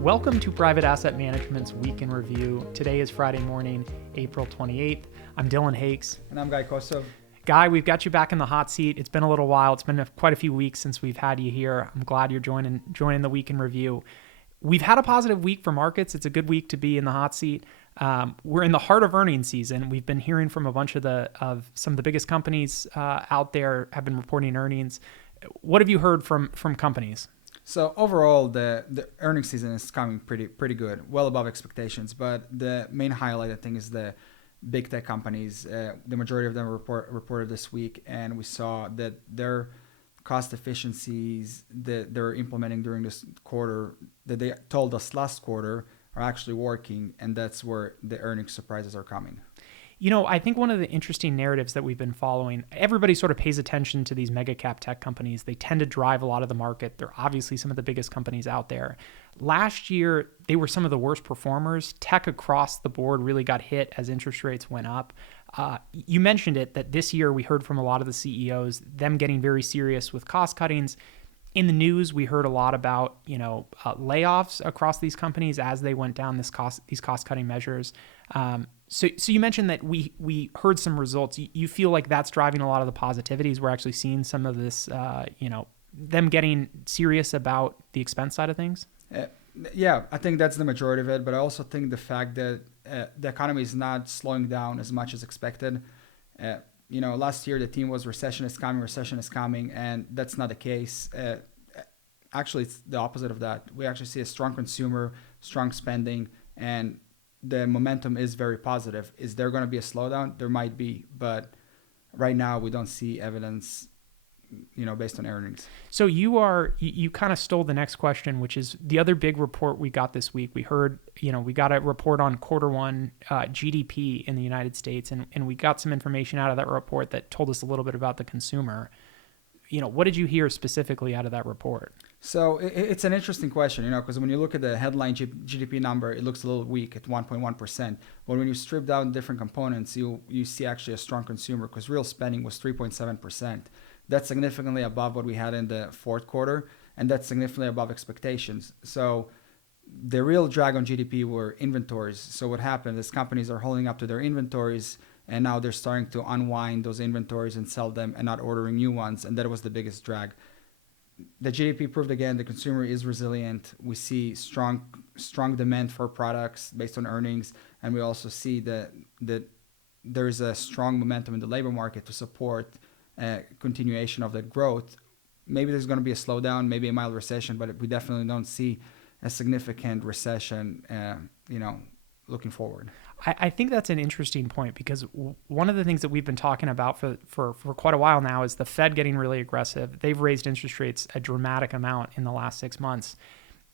Welcome to Private Asset Management's Week in Review. Today is Friday morning, April 28th. I'm Dillon Hakes. And I'm Guy Kosov. Guy, we've got you back in the hot seat. It's been a little while. It's been quite a few weeks since we've had you here. I'm glad you're joining the Week in Review. We've had a positive week for markets. It's a good week to be in the hot seat. We're in the heart of earnings season. We've been hearing from a bunch of some of the biggest companies out there have been reporting earnings. What have you heard from companies? So overall, the earnings season is coming pretty good, well above expectations. But the main highlight, I think, is the big tech companies. The majority of them reported this week, and we saw that their cost efficiencies that they're implementing during this quarter, that they told us last quarter, are actually working, and that's where the earnings surprises are coming. You know, I think one of the interesting narratives that we've been following, everybody sort of pays attention to these mega cap tech companies. They tend to drive a lot of the market. They're obviously some of the biggest companies out there. Last year, they were some of the worst performers. Tech across the board really got hit as interest rates went up. You mentioned it, that this year we heard from a lot of the CEOs, them getting very serious with cost cuttings. In the news, we heard a lot about, layoffs across these companies as they went down these cost cutting measures. So you mentioned that we heard some results. You feel like that's driving a lot of the positivities. We're actually seeing some of this, them getting serious about the expense side of things. Yeah, I think that's the majority of it. But I also think the fact that the economy is not slowing down as much as expected. Last year the theme was recession is coming, and that's not the case. Actually, it's the opposite of that. We actually see a strong consumer, strong spending, and the momentum is very positive. Is there going to be a slowdown? There might be, but right now we don't see evidence, based on earnings. So you kind of stole the next question, which is the other big report we got this week. We heard, we got a report on quarter one GDP in the United States, and we got some information out of that report that told us a little bit about the consumer. What did you hear specifically out of that report? So it's an interesting question, because when you look at the headline GDP number, it looks a little weak at 1.1%. But when you strip down different components, you see actually a strong consumer, because real spending was 3.7%. That's significantly above what we had in the fourth quarter, and that's significantly above expectations. So the real drag on GDP were inventories. So what happened is companies are holding up to their inventories, and now they're starting to unwind those inventories and sell them and not ordering new ones, and that was the biggest drag. The GDP proved again the consumer is resilient. We see strong demand for products based on earnings, and we also see that there is a strong momentum in the labor market to support continuation of that growth. Maybe there's going to be a slowdown, maybe a mild recession, but we definitely don't see a significant recession, looking forward. I think that's an interesting point, because one of the things that we've been talking about for quite a while now is the Fed getting really aggressive. They've raised interest rates a dramatic amount in the last 6 months.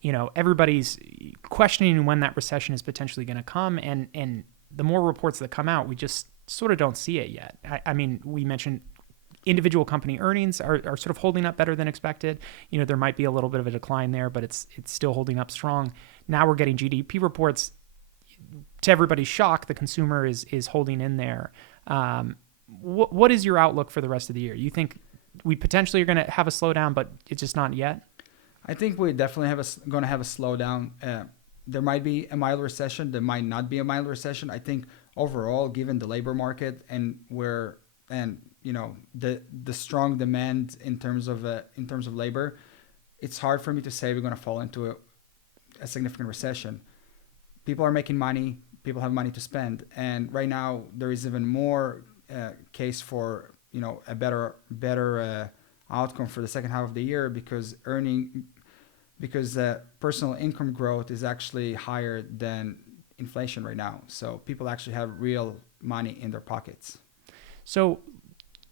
Everybody's questioning when that recession is potentially going to come, and the more reports that come out, we just sort of don't see it yet. I mean, we mentioned individual company earnings are sort of holding up better than expected. There might be a little bit of a decline there, but it's still holding up strong. Now we're getting GDP reports. To everybody's shock, the consumer is holding in there. What is your outlook for the rest of the year? You think we potentially are going to have a slowdown, but it's just not yet? I think we definitely going to have a slowdown. There might be a mild recession. There might not be a mild recession. I think overall, given the labor market and the strong demand in terms of labor, it's hard for me to say we're going to fall into a significant recession. People are making money. People have money to spend, and right now there is even more case for a better outcome for the second half of the year, because personal income growth is actually higher than inflation right now. So people actually have real money in their pockets. So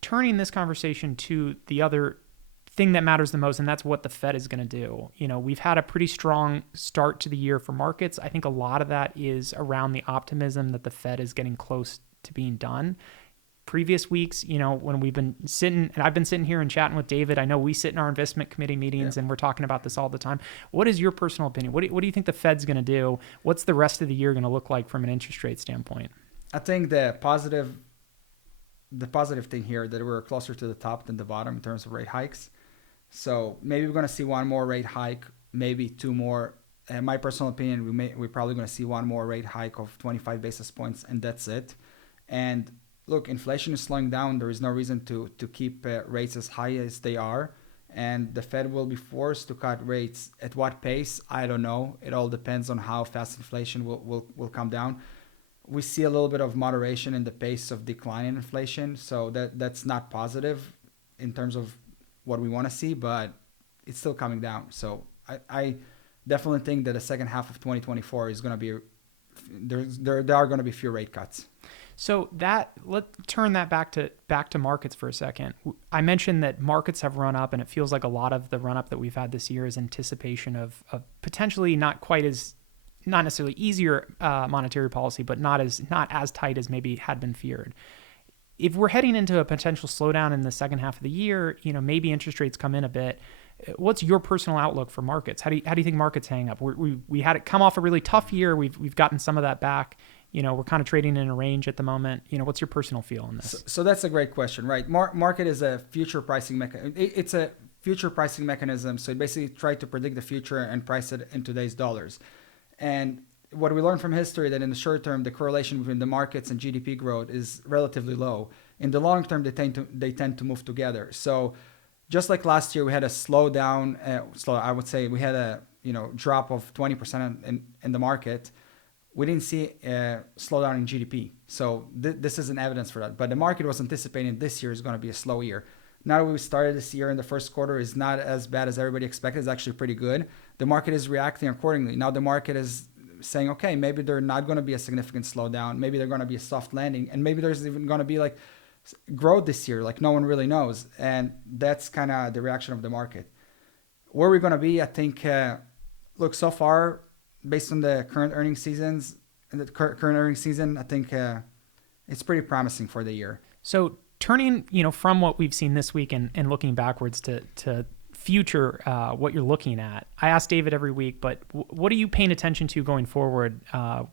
turning this conversation to the other thing that matters the most, and that's what the Fed is going to do. We've had a pretty strong start to the year for markets. I think a lot of that is around the optimism that the Fed is getting close to being done. Previous weeks, when we've been sitting, and I've been sitting here and chatting with David, I know we sit in our investment committee meetings, and we're talking about this all the time. What is your personal opinion? What do you think the Fed's going to do? What's the rest of the year going to look like from an interest rate standpoint? I think the positive thing here that we're closer to the top than the bottom in terms of rate hikes. So maybe we're going to see one more rate hike, maybe two more in my personal opinion, we're probably going to see one more rate hike of 25 basis points, and that's it. And look, inflation is slowing down. There is no reason to keep rates as high as they are. And the Fed will be forced to cut rates. At what pace? I don't know. It all depends on how fast inflation will come down. We see a little bit of moderation in the pace of decline in inflation. So that's not positive in terms of what we want to see, but it's still coming down. So I definitely think that the second half of 2024 is going to be, there are going to be few rate cuts. So let's turn that back to markets for a second. I mentioned that markets have run up, and it feels like a lot of the run up that we've had this year is anticipation of potentially not necessarily easier monetary policy, but not as tight as maybe had been feared. If we're heading into a potential slowdown in the second half of the year, maybe interest rates come in a bit. What's your personal outlook for markets? How do you think markets hang up? We had it come off a really tough year. We've gotten some of that back. We're kind of trading in a range at the moment. What's your personal feel on this? So that's a great question, right? Market is a future pricing mechanism. It's a future pricing mechanism. So it basically tries to predict the future and price it in today's dollars. And what we learned from history that in the short term, the correlation between the markets and GDP growth is relatively low. In the long term, they tend to move together. So just like last year, we had a slowdown. I would say we had a drop of 20% in the market. We didn't see a slowdown in GDP. So this isn't evidence for that. But the market was anticipating this year is going to be a slow year. Now we started this year in the first quarter is not as bad as everybody expected. It's actually pretty good. The market is reacting accordingly. Now the market is saying, okay, maybe there's not going to be a significant slowdown. Maybe there's going to be a soft landing. And maybe there's even going to be like growth this year, like no one really knows. And that's kind of the reaction of the market. Where we're going to be, I think, look, so far, based on the current earnings seasons, I think it's pretty promising for the year. So turning, from what we've seen this week and looking backwards to future, what you're looking at, I ask David every week, but what are you paying attention to going forward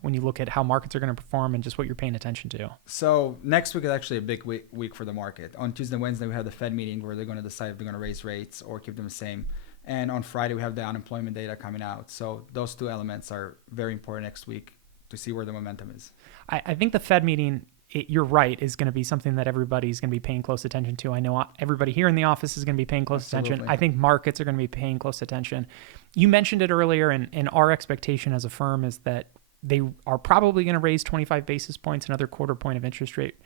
when you look at how markets are going to perform and just what you're paying attention to? So next week is actually a big week for the market. On Tuesday and Wednesday, we have the Fed meeting where they're going to decide if they're going to raise rates or keep them the same. And on Friday, we have the unemployment data coming out. So those two elements are very important next week to see where the momentum is. I think the Fed meeting, you're right, is going to be something that everybody's going to be paying close attention to. I know everybody here in the office is going to be paying close attention. I think markets are going to be paying close attention. You mentioned it earlier, and our expectation as a firm is that they are probably going to raise 25 basis points, another quarter point of interest rate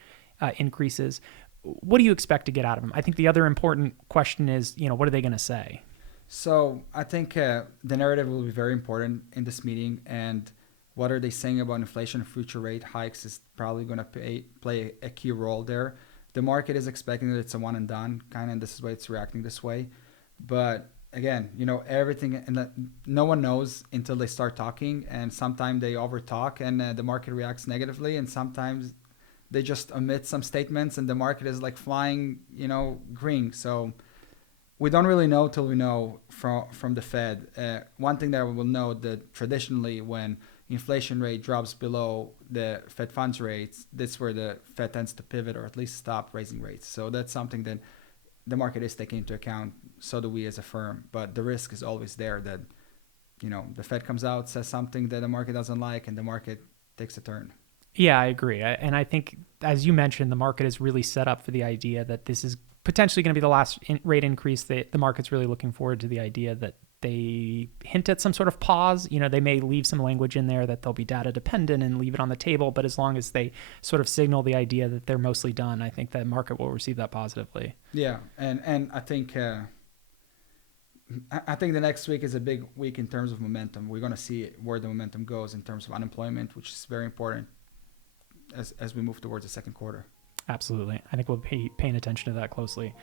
increases. What do you expect to get out of them? I think the other important question is, what are they going to say? So I think the narrative will be very important in this meeting, and what are they saying about inflation and future rate hikes is probably going to play a key role there. The market is expecting that it's a one and done kind of, and this is why it's reacting this way. But again, everything, and no one knows until they start talking, and sometimes they over talk and the market reacts negatively, and sometimes they just omit some statements and the market is like flying, green. So we don't really know till we know from the Fed. One thing that we will know that traditionally when inflation rate drops below the Fed funds rates, that's where the Fed tends to pivot or at least stop raising rates. So that's something that the market is taking into account. So do we as a firm. But the risk is always there that, the Fed comes out, says something that the market doesn't like, and the market takes a turn. Yeah, I agree. And I think, as you mentioned, the market is really set up for the idea that this is potentially going to be the last rate increase. That the market's really looking forward to the idea that they hint at some sort of pause. They may leave some language in there that they'll be data dependent and leave it on the table. But as long as they sort of signal the idea that they're mostly done, I think the market will receive that positively. Yeah, and I think the next week is a big week in terms of momentum. We're going to see where the momentum goes in terms of unemployment, which is very important as we move towards the second quarter. Absolutely. I think we'll be paying attention to that closely.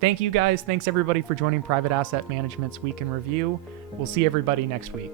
Thank you guys. Thanks everybody for joining Private Asset Management's Week in Review. We'll see everybody next week.